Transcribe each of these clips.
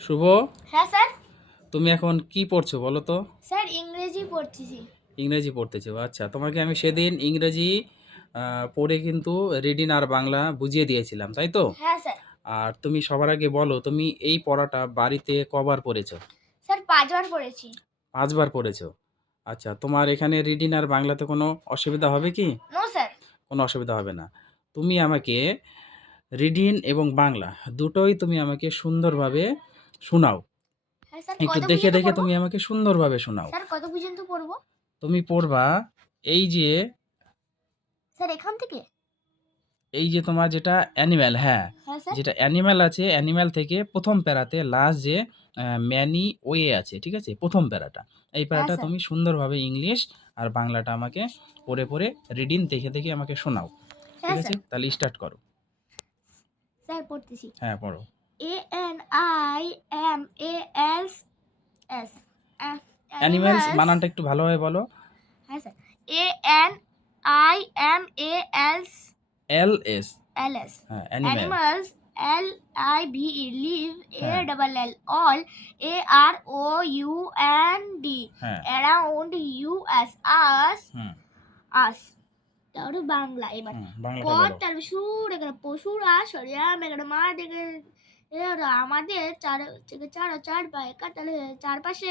শুভ? হ্যাঁ স্যার। তুমি এখন কি পড়ছো বলো তো? স্যার ইংরেজি পড়তেছি। ইংরেজি পড়তেছো আচ্ছা। তোমাকে আমি সেদিন ইংরেজি পড়ে কিন্তু রিডিং আর বাংলা বুঝিয়ে দিয়েছিলাম তাই তো? হ্যাঁ স্যার। আর তুমি সবার আগে বলো তুমি এই পড়াটা বাড়িতে কবার পড়েছো? স্যার পাঁচবার পড়েছি। পাঁচবার পড়েছো? আচ্ছা তোমার এখানে রিডিং আর বাংলাতে কোনো অসুবিধা হবে কি? No sir. কোনো অসুবিধা হবে না। তুমি আমাকে রিডিং এবং বাংলা দুটোই তুমি আমাকে সুন্দরভাবে শোনাও। হ্যাঁ একটু দেখে দেখে তুমি আমাকে সুন্দরভাবে শোনাও। স্যার কত পর্যন্ত পড়ব? তুমি পড়বা এই যে স্যার এখান থেকে? এই যে তোমার যেটা অ্যানিম্যাল হ্যাঁ হ্যাঁ যেটা অ্যানিম্যাল আছে অ্যানিম্যাল থেকে প্রথম প্যারাতে লাস্ট যে ম্যানি ওয়ে আছে ঠিক আছে? প্রথম প্যারাটা। এই প্যারাটা তুমি সুন্দরভাবে ইংলিশ আর বাংলাটা আমাকে পড়ে পড়ে রিডিং দেখে দেখে আমাকে শোনাও। হ্যাঁ ঠিক আছে? তাহলে স্টার্ট করো। স্যার পড়তেছি। হ্যাঁ পড়ো। A N I M A S S animals বানানটা একটু ভালোভাবে বলো। হ্যাঁ sir A N I M A S L S L S হ্যাঁ animal animals L I V E live A হ্যাঁ। double L all A R O U N D হ্যাঁ। around U S us us. তারপরে বাংলা এবার বলো। তার সুর এখানে পশুরা সরিয়া মেঘাটা মা দেখে আমাদের চার থেকে চার চার চারপাশে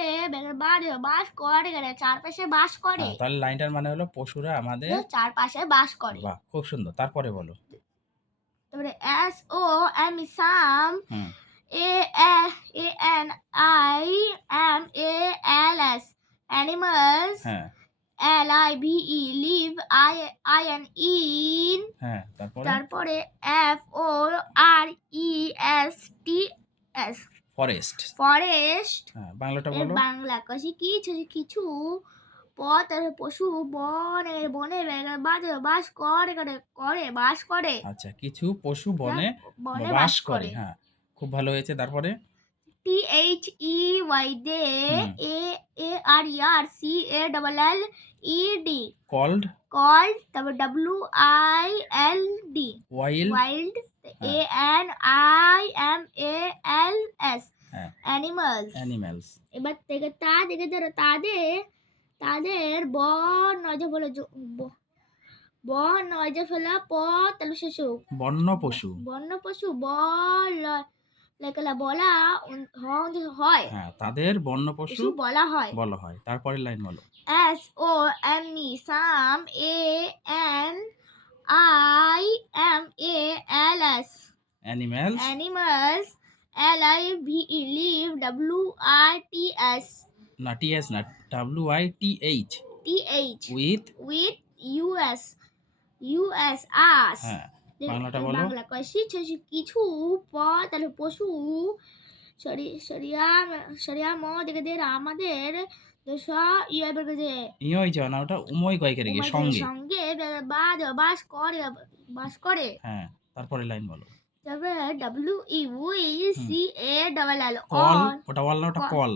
বাস করে এখানে চারপাশে বাস করে। তাহলে লাইনটার মানে হলো পশুরা আমাদের চারপাশে বাস করে। বাহ খুব সুন্দর। তারপরে বলো। তারপরে S O M some A A N I M A L S animals হ্যাঁ। L I V E live I I N in হ্যাঁ তারপরে? তারপরে F O R E S T S forest forest হ্যাঁ বাংলাটা বলো। বাংলা কষি কিছু কিছু পথ আর পশু বনে বনে বাজে বাস করে করে করে বাস করে। আচ্ছা কিছু পশু বনে বনে বাস করে। হ্যাঁ খুব ভালো হয়েছে। তারপরে? T H E Y they. A A R E R C A double L E D called called তারপর W I L D wild wild A N I M A L S. Animals এবার থেকে তা দেখে ধরো তাদের তাদের বন নজর ফেলে বন নজর ফেলা পথ তাহলে শিশু। বন্য পশু। বন্য পশু বল লেখলা বলা হয়। হ্যাঁ তাদের বন্য পশু বলা হয়। বলা হয়। তারপরের লাইন বলো। S O M E some A N I M A L S animals animals L I V E live W R T S না টি এস না W I T H T H with with U S U S us হ্যাঁ। বাংলাটা বলো। বাংলা কষি কিছু পথ তাহলে পশু সরি সরিয়া সরিয়া ম দেখে দের আমাদের ইয়ে ইয়ে হয়েছে না ওটা উময় কয়েকের গিয়ে? সঙ্গে। সঙ্গে বাদ বাস করে বাস করে। হ্যাঁ তারপরের লাইন বলো। তারপরে W E we C A double L all ওটা না ওটা call.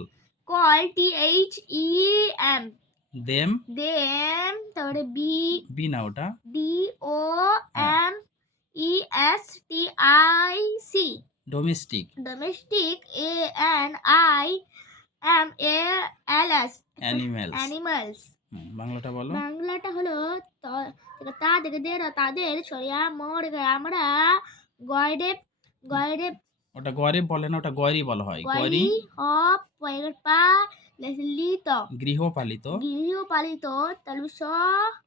Call. T H E M them? Them তারপরে বি বি না ওটা। D O. M E S T I C domestic domestic A N I M A L S animals animals বাংলাটা বলো। বাংলাটা হলো ত- তা দেখে দের তাদের ছড়িয়া মোর আমরা গয়ডে গয়ডে ওটা গরিব বলে না ওটা গয়রি বলা হয়। গয়রি গয়রি হপ পয়ের পা লিত গৃহপালিত গৃহপালিত তালু স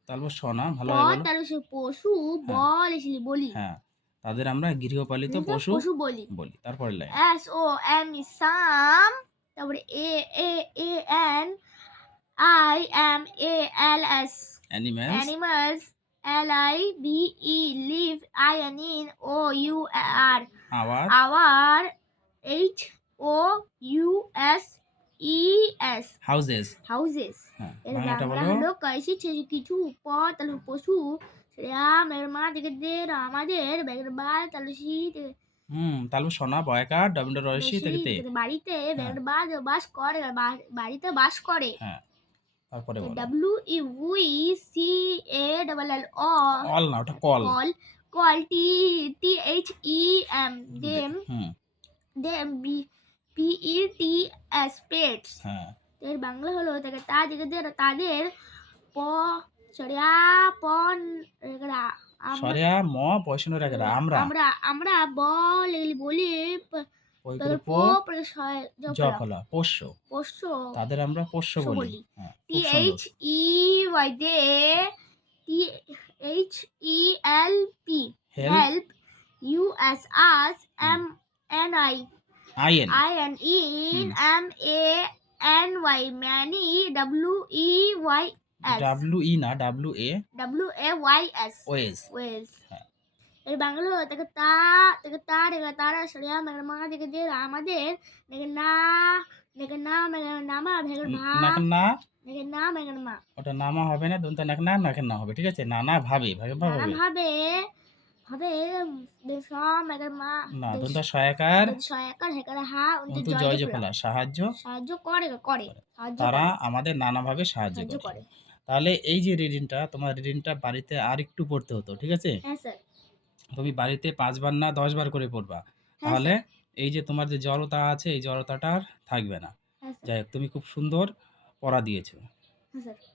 তারপর সোনা ভালো প বলো। তালু পশু বল এসলি বলি। হ্যাঁ তাদের আমরা গৃহপালিত পশু পশু বলি। বলি। তারপরে line S O M E some তারপরে A A A N I M A L S animals animals L I B E live I N in O U R our our H O U S E S houses houses হ্যাঁ এর বাংলা হলো কয়েছি কিছু তালু পশু রাম এর মা দের আমাদের বেগের বাল শীত। হুম তাহলে সোনা বয়কার থেকে বাড়িতে বেগের বাল বাস করে বাড়িতে বাস করে। হ্যাঁ। তারপরে বলো। W E we C A double L O all না ওটা call. Call call T T H E M them them B P E T S pets. হ্যাঁ। এর বাংলা হলো তাকে তাদের তাদের প সরিয়া পন রেগড়া সরিয়া ম পয়সনো রাখা আমরা। আমরা আমরা বল বলি ওই তাদের করে পো জফলা পোষ্য। পোষ্য। তাদের আমরা পোষ্য বলি। হ্যাঁ T H E Y they T H E L P help U S us M N I I N E M A N Y many W E Y S W E না W A A Y S OS ways হ্যাঁ। এর বাংলা তাকে তা তাকে তা রেখে তারা সরিয়া মেঘের মা দেখে দিয়ে আমাদের দেখে না দেখে না মেঘের নামা ভেগের ভা না। দেখে না মেঘের মা। ওটা নামা হবে না দন্তা নাক না নাকের না হবে ঠিক আছে? না না ভাবে ভাবে ভাবে ভাবে ভাবে দেশ মেঘের মা না দন্তা সহায়কার। সহায়কার হেকার হা অন্তু জয় ফলা সাহায্য। সাহায্য করে করে তারা আমাদের নানাভাবে সাহায্য করে। তাহলে এই যে রিডিংটা তোমার রিডিংটা বাড়িতে আর একটু পড়তে হতো ঠিক আছে? হ্যাঁ স্যার। তুমি বাড়িতে পাঁচবার না দশবার করে পড়বা। হ্যাঁ তাহলে এই যে তোমার যে জড়তা আছে এই জড়তাটা আর থাকবে না। হ্যাঁ যাই হোক তুমি খুব সুন্দর পড়া দিয়েছ। হ্যাঁ স্যার।